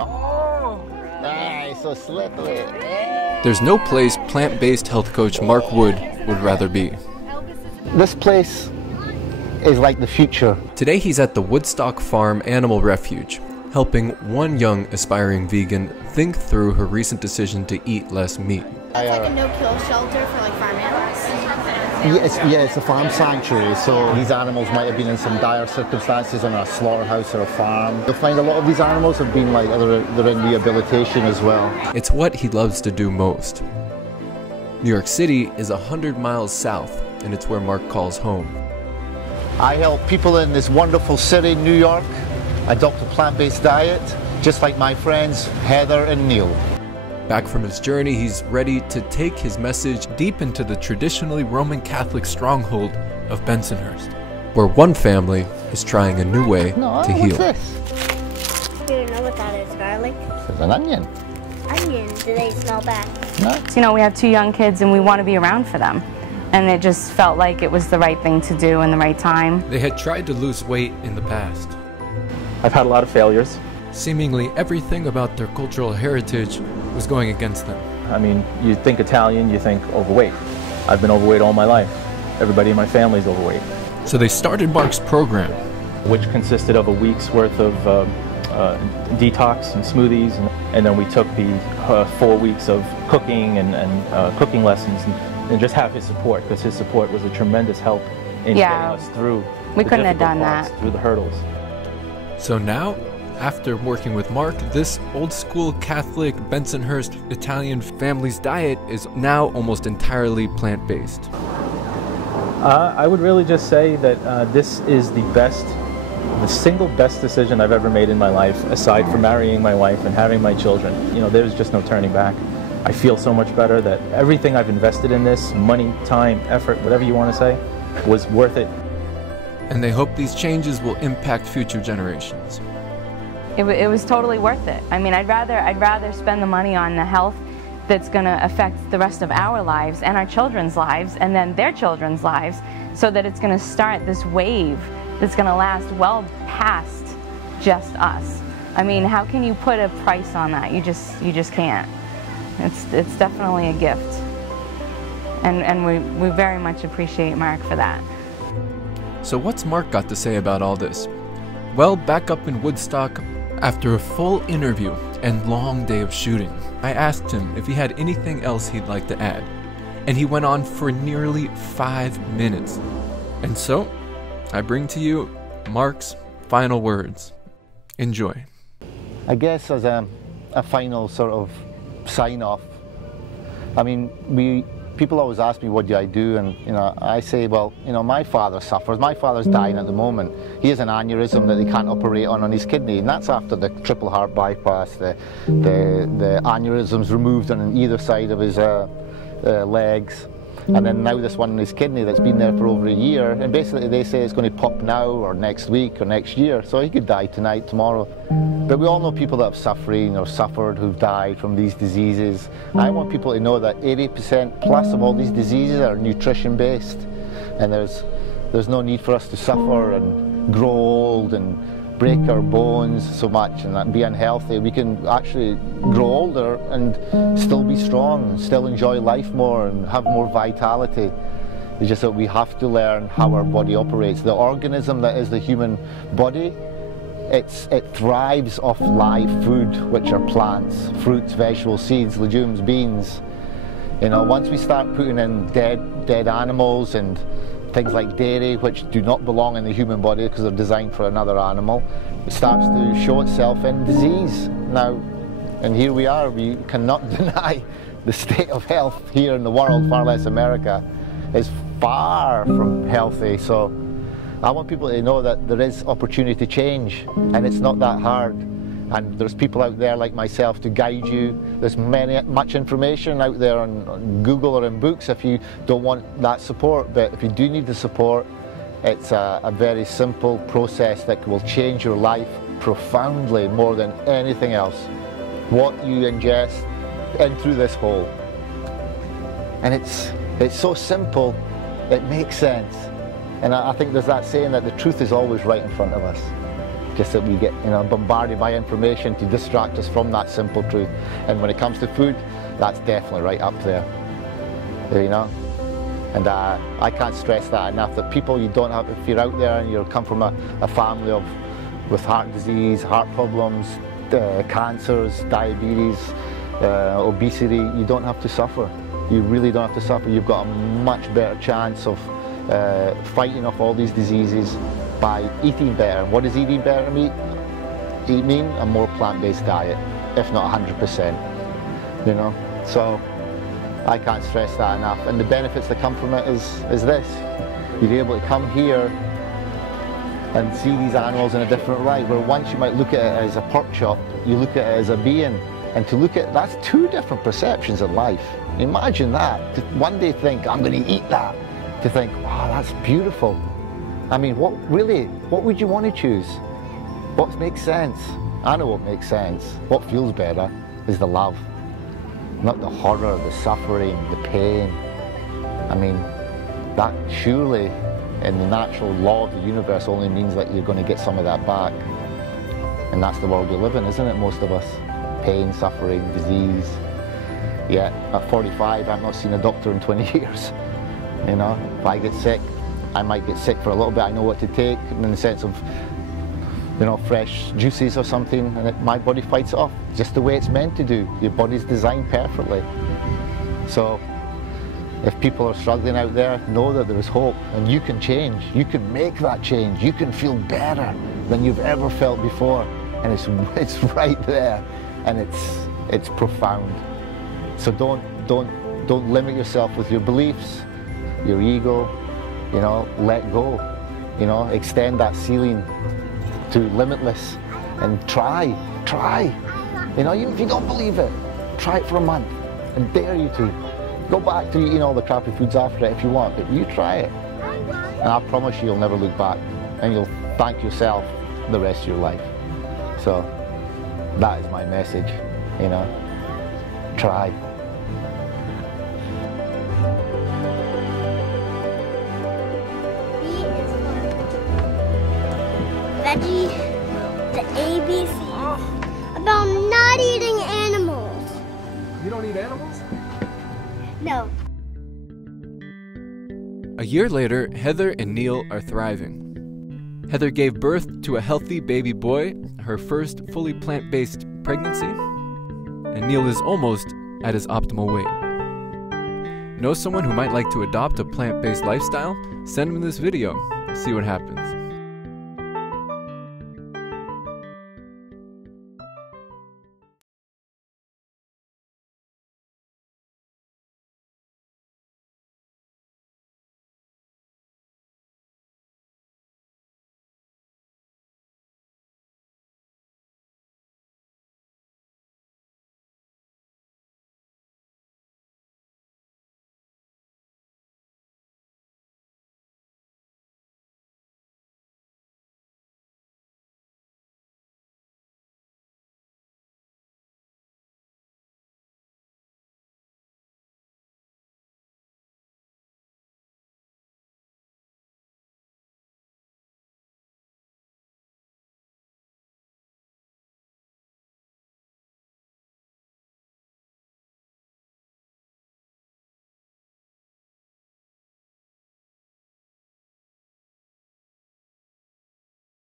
Oh, nice, so slippery. There's no place plant-based health coach Mark Wood would rather be. This place is like the future. Today he's at the Woodstock Farm Animal Refuge, helping one young aspiring vegan think through her recent decision to eat less meat. It's like a no-kill shelter for like farm animals. Yeah, it's a farm sanctuary, so these animals might have been in some dire circumstances in a slaughterhouse or a farm. You'll find a lot of these animals have been like, they're in rehabilitation as well. It's what he loves to do most. New York City is 100 miles south, and it's where Mark calls home. I help people in this wonderful city, New York, adopt a plant-based diet, just like my friends Heather and Neil. Back from his journey, he's ready to take his message deep into the traditionally Roman Catholic stronghold of Bensonhurst, where one family is trying a new way to heal. What's this? Do you know what that is? Garlic? It's an onion. Onion. Do they smell bad? No. You know, we have 2 young kids and we want to be around for them. And it just felt like it was the right thing to do in the right time. They had tried to lose weight in the past. I've had a lot of failures. Seemingly everything about their cultural heritage was going against them. I mean, you think Italian, you think overweight. I've been overweight all my life. Everybody in my family is overweight. So they started Mark's program, which consisted of a week's worth of detox and smoothies, and then we took the 4 weeks of cooking and cooking lessons, and just have his support, because his support was a tremendous help in getting us through. We couldn't have done that. Through the hurdles. So now, after working with Mark, this old-school Catholic Bensonhurst Italian family's diet is now almost entirely plant-based. I would really just say that this is the single best decision I've ever made in my life, aside from marrying my wife and having my children. You know, there's just no turning back. I feel so much better that everything I've invested in this, money, time, effort, whatever you want to say, was worth it. And they hope these changes will impact future generations. It was totally worth it. I mean, I'd rather spend the money on the health that's going to affect the rest of our lives and our children's lives and then their children's lives, so that it's going to start this wave that's going to last well past just us. I mean, how can you put a price on that? You just can't. It's definitely a gift. And we very much appreciate Mark for that. So what's Mark got to say about all this? Well, back up in Woodstock, after a full interview and long day of shooting, I asked him if he had anything else he'd like to add, and he went on for nearly 5 minutes. And so, I bring to you Mark's final words. Enjoy. I guess as a final sort of sign-off, I mean, people always ask me, what do I do? And, you know, I say, well, you know, my father suffers. My father's dying at the moment. He has an aneurysm that they can't operate on his kidney, and that's after the triple heart bypass. The aneurysm's removed on either side of his legs. And then now this one in his kidney that's been there for over a year, and basically they say it's going to pop now or next week or next year, so he could die tonight, tomorrow. But we all know people that have suffering or suffered who've died from these diseases. I want people to know that 80% plus of all these diseases are nutrition based, and there's no need for us to suffer and grow old and break our bones so much and be unhealthy. We can actually grow older and still be strong and still enjoy life more and have more vitality. It's just that we have to learn how our body operates. The organism that is the human body, it thrives off live food, which are plants, fruits, vegetables, seeds, legumes, beans. You know, once we start putting in dead animals and things like dairy, which do not belong in the human body because they're designed for another animal, it starts to show itself in disease. Now, and here we are, we cannot deny the state of health here in the world, far less America, is far from healthy. So I want people to know that there is opportunity to change, and it's not that hard. And there's people out there like myself to guide you. There's much information out there on Google or in books if you don't want that support. But if you do need the support, it's a very simple process that will change your life profoundly more than anything else. What you ingest in through this hole. And it's so simple, it makes sense. And I think there's that saying that the truth is always right in front of us. just that we get bombarded by information to distract us from that simple truth. And when it comes to food, that's definitely right up there, And I can't stress that enough, that people, you don't have, if you're out there and you come from a family with heart disease, heart problems, cancers, diabetes, obesity, you don't have to suffer. You really don't have to suffer. You've got a much better chance of fighting off all these diseases by eating better. What does eating better mean? A more plant-based diet, if not 100%. So I can't stress that enough. And the benefits that come from it is this. You're able to come here and see these animals in a different light, where once you might look at it as a pork chop, you look at it as a being. And to look at, that's two different perceptions of life. Imagine that. To one day think, I'm going to eat that. To think, wow, that's beautiful. I mean, what would you want to choose? What makes sense? I know what makes sense. What feels better is the love. Not the horror, the suffering, the pain. I mean, that surely in the natural law of the universe only means that you're going to get some of that back. And that's the world we live in, isn't it, most of us? Pain, suffering, disease. Yet at 45, I've not seen a doctor in 20 years. If I get sick, I might get sick for a little bit. I know what to take in the sense of, fresh juices or something, and my body fights it off, just the way it's meant to do. Your body's designed perfectly. So if people are struggling out there, know that there is hope, and you can change. You can make that change. You can feel better than you've ever felt before, and it's right there, and it's profound. So don't limit yourself with your beliefs, your ego. Let go. Extend that ceiling to limitless, and try. Even if you don't believe it, try it for a month. I dare you to. Go back to eating all the crappy foods after it if you want, but you try it. And I promise you'll never look back, and you'll thank yourself the rest of your life. So that is my message, Try. Veggie, the ABC, about not eating animals. You don't eat animals? No. A year later, Heather and Neil are thriving. Heather gave birth to a healthy baby boy, her first fully plant-based pregnancy, and Neil is almost at his optimal weight. Know someone who might like to adopt a plant-based lifestyle? Send them this video. See what happens.